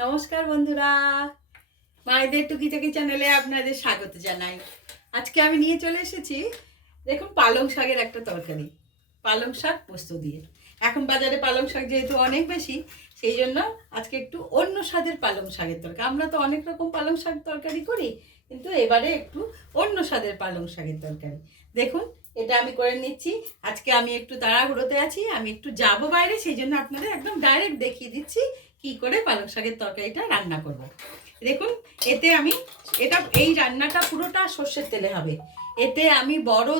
নমস্কার বন্ধুরা, মায়েদের টুকিটাকি চ্যানেলে আপনাদের স্বাগত জানাই। আজকে আমি নিয়ে চলে এসেছি, দেখুন, পালং শাকের একটা তরকারি। পালং শাক পোস্ত দিয়ে। এখন বাজারে পালং শাক যেহেতু অনেক বেশি, সেই জন্য আজকে একটু অন্য স্বাদের পালং শাকের তরকারি। আমরা তো অনেক রকম পালং শাক তরকারি করি, কিন্তু এবারে একটু অন্য স্বাদের পালং শাকের তরকারি। দেখুন, এটা আমি করে নিচ্ছি। আজকে আমি একটু তাড়াহুড়োতে আছি, আমি একটু যাবো বাইরে, সেই জন্য আপনাদের একদম ডাইরেক্ট দেখিয়ে দিচ্ছি কি করে পালং শাকের তরকারিটা রান্না করব। দেখুন, এতে আমি এই রান্নাটা পুরোটা সর্ষের তেলে হবে। এতে আমি বড়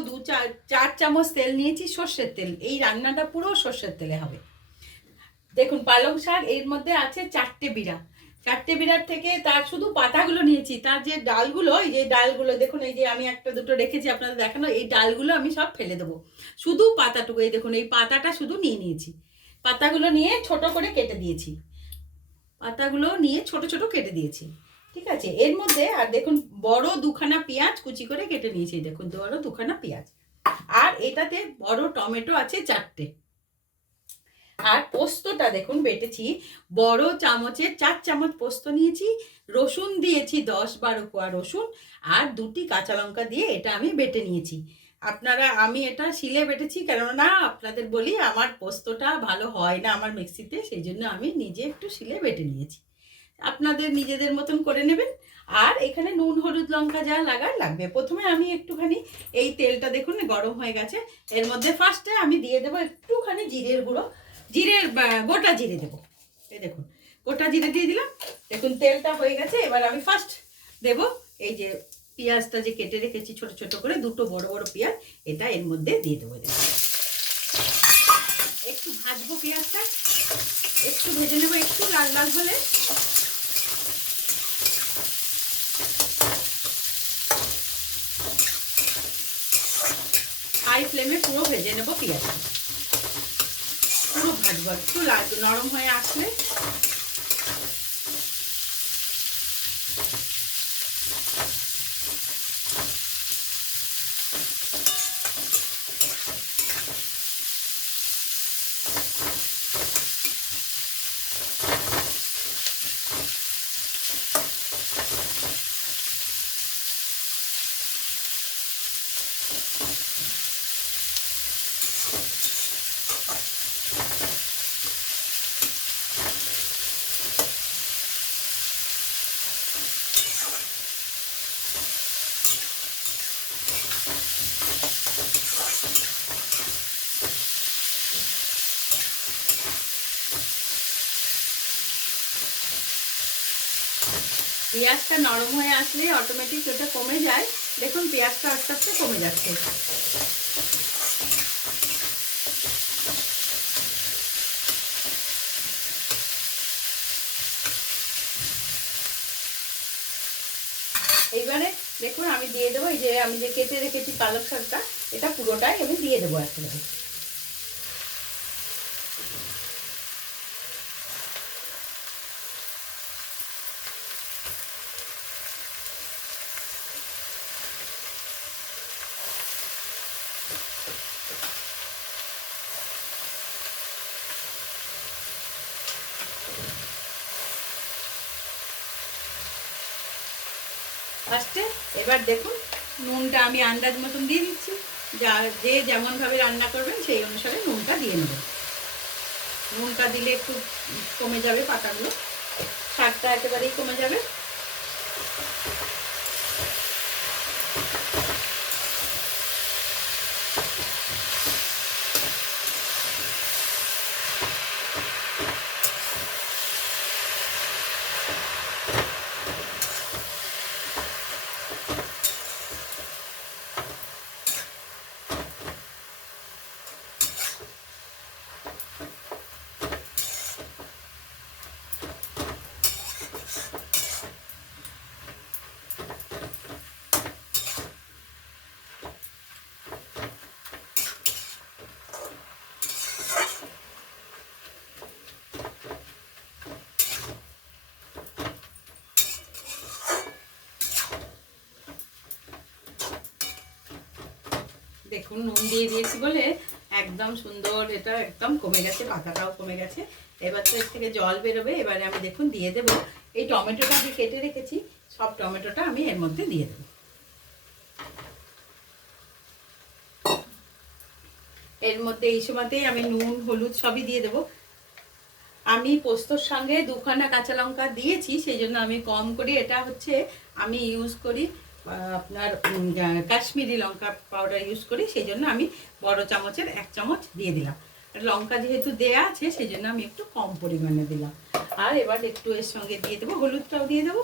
চার চামচ তেল নিয়েছি, সর্ষের তেল। এই রান্নাটা পুরো সর্ষের তেলে হবে। দেখুন, পালং শাক এর মধ্যে আছে 4টে বিড়া। 4টে বিড়ার থেকে তার শুধু পাতাগুলো নিয়েছি, তার যে ডালগুলো, এই যে ডালগুলো দেখুন, এই যে আমি একটা দুটো রেখেছি আপনাদের দেখানো, এই ডালগুলো আমি সব ফেলে দেবো। শুধু পাতাটুকু, এই দেখুন, এই পাতাটা শুধু নিয়ে নিয়েছি। পাতাগুলো নিয়ে ছোট করে কেটে দিয়েছি। পাতাগুলো নিয়ে ছোট ছোট কেটে দিয়েছি। ঠিক আছে, এর মধ্যে আর দেখুন, বড় দুখানা পেঁয়াজ কুচি করে কেটে নিয়েছি। দেখুন, বড় দুখানা পেঁয়াজ। আর এটাতে বড় টমেটো আছে 4টে। আর পোস্তটা দেখুন বেটেছি, বড় চামচে 4 চামচ পোস্ত নিয়েছি। রসুন দিয়েছি 10-12 কোয়া রসুন। আর 2টি কাঁচা লঙ্কা দিয়ে এটা আমি বেটে নিয়েছি। আমি এটা শিলে বেটেছি, কেননা আপনাদের বলি আমার পোস্তটা ভালো হয় না আমার মিক্সিতে, সেই জন্য আমি নিজে একটু শিলে বেটে নিয়েছি। আপনাদের নিজেদের মতন করে নেবেন। আর এখানে নুন হলুদ লঙ্কা যা লাগার লাগবে। প্রথমে আমি একটুখানি, এই তেলটা দেখুন গরম হয়ে গেছে, এর মধ্যে ফার্স্টে আমি দিয়ে দেবো একটুখানি জিরের গুঁড়ো। গোটা জিরে দেবো। এই দেখুন, গোটা জিরে দিয়ে দিলাম। দেখুন, তেলটা হয়ে গেছে। এবার আমি ফার্স্ট দেব এই যে পেঁয়াজটা যে কেটে রেখেছি ছোট ছোট করে, 2টো বড় বড় পেঁয়াজ, এটা এর মধ্যে দিয়ে দেবো। একটু ভাজবো পেঁয়াজটা, একটু ভেজে নেবো, একটু লাল লাল হলে হাই ফ্লেমে পুরো ভেজে নেবো পেঁয়াজটা। পুরো ভাজবো, একটু নরম হয়ে আসলে পেঁয়াজটা নরম হয়ে আসলে অটোমেটিক ওটা কমে যায়। দেখুন, পেঁয়াজটা আস্তে আস্তে কমে যাচ্ছে। এইবারে দেখুন, আমি দিয়ে দেবো এই যে আমি যে কেটে রেখেছি পালং শাকটা, এটা পুরোটাই আমি দিয়ে দেবো একেবারে। ফার্স্টে এবার দেখুন, নুনটা আমি আন্দাজ মতন দিয়ে দিচ্ছি। যে যেমনভাবে রান্না করবেন সেই অনুসারে নুনটা দিয়ে নেবেন। নুনটা দিলে একটু কমে যাবে পাতাগুলো, শাকটা একেবারেই কমে যাবে। দেখুন, নুন দিয়ে দিয়েছি বলে একদম সুন্দর, এটা একদম কমে গেছে, পাতাটাও কমে গেছে। এবার তো এর থেকে জল বেরোবে। এবারে আমি দেখুন দিয়ে দেবো এই টমেটোটা আমি কেটে রেখেছি, সব টমেটোটা আমি এর মধ্যে দিয়ে দেবো। এর মধ্যে এই সময়তেই আমি নুন হলুদ সবই দিয়ে দেবো। আমি পোস্তর সঙ্গে 2খানা কাঁচা লঙ্কা দিয়েছি, সেই জন্য আমি কম করি। এটা হচ্ছে আমি ইউজ করি আপনার কাশ্মীরি লঙ্কা পাউডার ইউজ করি, সেই জন্য আমি বড় চামচের 1 চামচ দিয়ে দিলাম। লঙ্কা যেহেতু দেয়া আছে সেই জন্য আমি একটু কম পরিমাণে দিলাম। আর এবার একটু এর সঙ্গে দিয়ে দেবো হলুদটাও দিয়ে দেবো।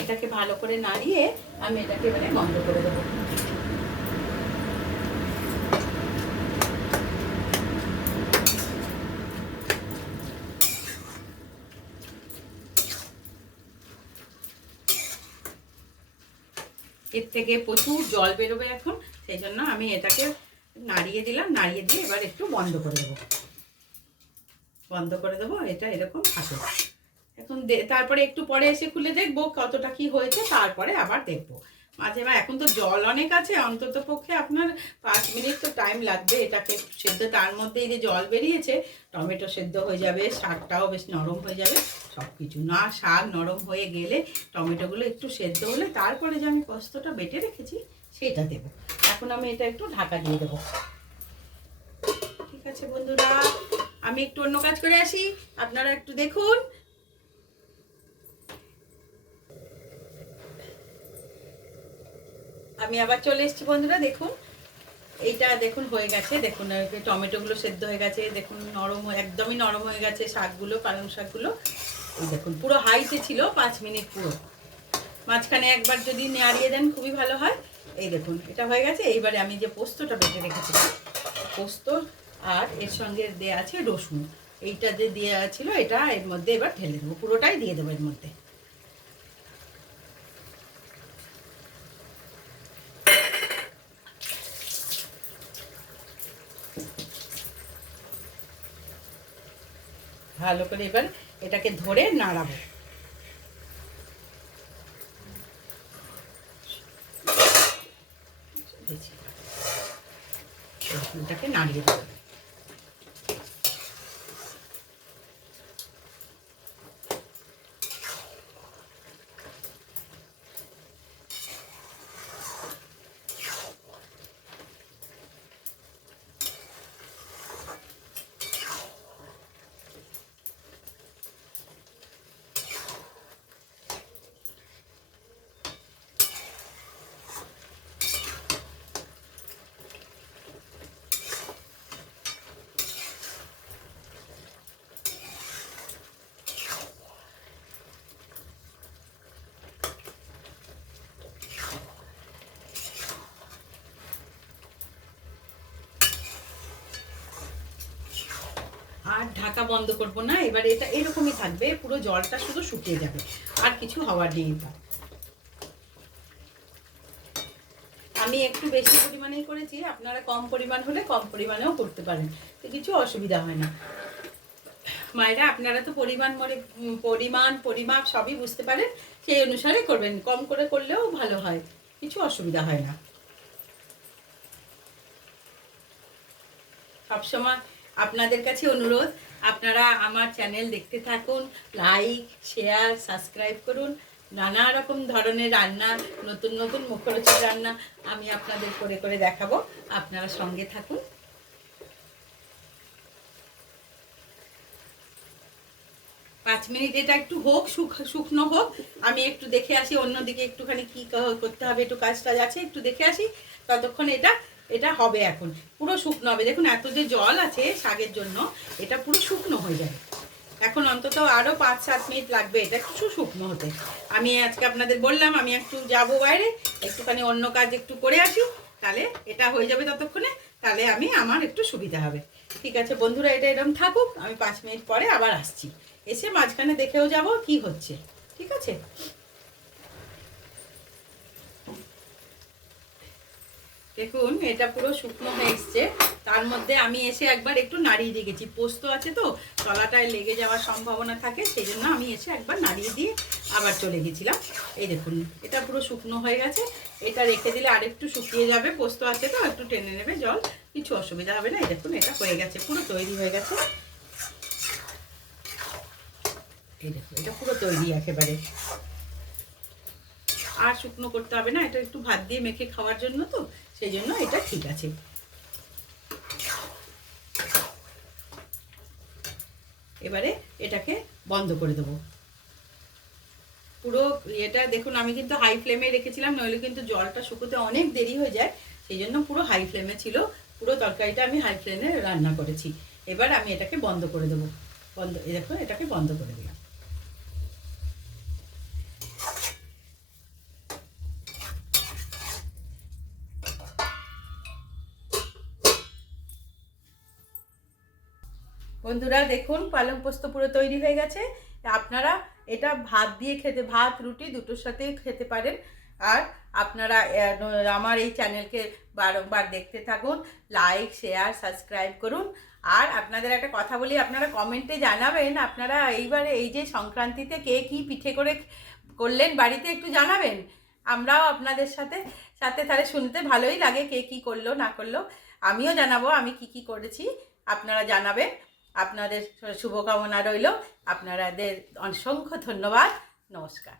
এটাকে ভালো করে নাড়িয়ে আমি এটাকে এবারে বন্ধ করে দেবো। এর থেকে প্রচুর জল বেরোবে এখন, সেই জন্য আমি এটাকে নাড়িয়ে দিলাম। নাড়িয়ে দিয়ে এবার একটু বন্ধ করে দেবো। বন্ধ করে দেবো, এটা এরকম থাকে এখন। তারপরে একটু পরে এসে খুলে দেখবো কতটা কি হয়েছে, তারপরে আবার দেখবো মাঝে মাঝে। এখন তো জল অনেক আছে, অন্তত পক্ষে আপনার 5 মিনিট তো টাইম লাগবে এটাকে সেদ্ধ। তার মধ্যে এই যে জল বেরিয়েছে, টমেটো সেদ্ধ হয়ে যাবে, শাকটাও বেশ নরম হয়ে যাবে, সব কিছু না। শাক নরম হয়ে গেলে টমেটোগুলো একটু সেদ্ধ হলে তারপরে যে আমি পোস্তটা বেটে রেখেছি সেটা দেবো। এখন আমি এটা একটু ঢাকা দিয়ে দেবো। ঠিক আছে বন্ধুরা, আমি একটু অন্য কাজ করে আসি, আপনারা একটু দেখুন। আমি আবার চলে এসেছি বন্ধুরা, দেখুন এইটা দেখুন হয়ে গেছে। দেখুন টমেটোগুলো সেদ্ধ হয়ে গেছে, দেখুন নরম, একদমই নরম হয়ে গেছে শাকগুলো, পালং শাকগুলো। এই দেখুন পুরো হাইতে ছিল 5 মিনিট পুরো। মাঝখানে একবার যদি নাড়িয়ে দেন খুবই ভালো হয়। এই দেখুন এটা হয়ে গেছে। এইবারে আমি যে পোস্তটা বেটে রেখেছিলাম, পোস্ত আর এর সঙ্গে দেওয়া আছে রসুন, এইটা যে দেওয়া ছিল এটা এর মধ্যে এবার ঢেলে দেবো, পুরোটাই দিয়ে দেবো এর মধ্যে। ভালো করে এবার এটাকে ধরে নাড়াবো। এটাকে নাড়িয়ে দেবো। আর ঢাকা বন্ধ করব না, এবার এটা এরকমই থাকবে, পুরো জলটা শুধু শুকিয়ে যাবে, আর কিছু হওয়ার নেই। আমি একটু বেশি পরিমাণেই করেছি, আপনারা কম পরিমাণ হলে কম পরিমাণেও করতে পারেন, তো কিছু অসুবিধা হয় না। মায়েরা আপনারা তো পরিমাপ সবই বুঝতে পারেন, সেই অনুসারে করবেন। কম করে করলেও ভালো হয়, কিছু অসুবিধা হয় না। সবসময় আপনাদের কাছে অনুরোধ, আপনারা আমার চ্যানেল দেখতে থাকুন, লাইক শেয়ার সাবস্ক্রাইব করুন। নানা রকম ধরনের রান্না, নতুন নতুন মুখরোচক রান্না আমি আপনাদের করে করে দেখাবো, আপনারা সঙ্গে থাকুন। 5 মিনিট এটা একটু হোক, শুকনো হোক, আমি একটু দেখে আসি অন্যদিকে একটুখানি কি করতে হবে, একটু কাজ টাজ আছে, একটু দেখে আসি। ততক্ষণ এটা হবে, এখন পুরো শুকনো হবে। দেখুন এত যে জল আছে শাকের জন্য, এটা পুরো শুকনো হয়ে যাবে। এখন অন্তত আরও 5-7 মিনিট লাগবে এটা একটু শুকনো হতে। আমি আজকে আপনাদের বললাম আমি একটু যাব বাইরে, একটুখানি অন্য কাজ একটু করে আসি, তাহলে এটা হয়ে যাবে ততক্ষণে, তাহলে আমার একটু সুবিধা হবে। ঠিক আছে বন্ধুরা, এটা এরকম থাকুক, আমি 5 মিনিট পরে আবার আসছি, এসে মাঝখানে দেখেও যাব কি হচ্ছে। ঠিক আছে। দেখুন এটা পুরো শুকনো হয়ে এসছে। তার মধ্যে আমি এসে একবার একটু নাড়িয়ে দিয়ে গেছি, পোস্ত আছে তো তলাটায় লেগে যাওয়ার সম্ভাবনা থাকে, সেই জন্য আমি এসে একবার নাড়িয়ে দিয়ে আবার চলে গেছিলাম। এই দেখুন এটা পুরো শুকনো হয়ে গেছে। এটা রেখে দিলে আরেকটু শুকিয়ে যাবে, পোস্ত আছে তো একটু টেনে নেবে জল, কিছু অসুবিধা হবে না। এই দেখুন এটা হয়ে গেছে, পুরো তৈরি হয়ে গেছে। এই দেখুন এটা পুরো তৈরি একেবারে, আর শুকনো করতে হবে না। এটা একটু ভাত দিয়ে মেখে খাওয়ার জন্য তো, সেই জন্য এটা ঠিক আছে। এবারে এটাকে বন্ধ করে দেবো পুরো। এটা দেখুন আমি কিন্তু হাই ফ্লেমে রেখেছিলাম, নইলে কিন্তু জলটা শুকোতে অনেক দেরি হয়ে যায়, সেই জন্য পুরো হাই ফ্লেমে ছিল। পুরো তরকারিটা আমি হাই ফ্লেমে রান্না করেছি। এবার আমি এটাকে বন্ধ করে দেবো। এই দেখুন এটাকে বন্ধ করে দিলাম। বন্ধুরা দেখুন পালং পোস্ত পুরো তৈরি হয়ে গেছে। আপনারা এটা ভাত দিয়ে খেতে, ভাত রুটি দুটোর সাথেই খেতে পারেন। আর আপনারা আমার এই চ্যানেলকে বারংবার দেখতে থাকুন, লাইক শেয়ার সাবস্ক্রাইব করুন। আর আপনাদের একটা কথা বলি, আপনারা কমেন্টে জানাবেন আপনারা এইবারে এই যে সংক্রান্তিতে কে কী পিঠে করে করলেন বাড়িতে, একটু জানাবেন। আমরাও আপনাদের সাথে সাথে তাহলে শুনতে ভালোই লাগে, কে কী করলো না করলো। আমিও জানাবো আমি কি কি করেছি, আপনারা জানাবেন। আপনাদের শুভকামনা রইল। আপনাদের অসংখ্য ধন্যবাদ। নমস্কার।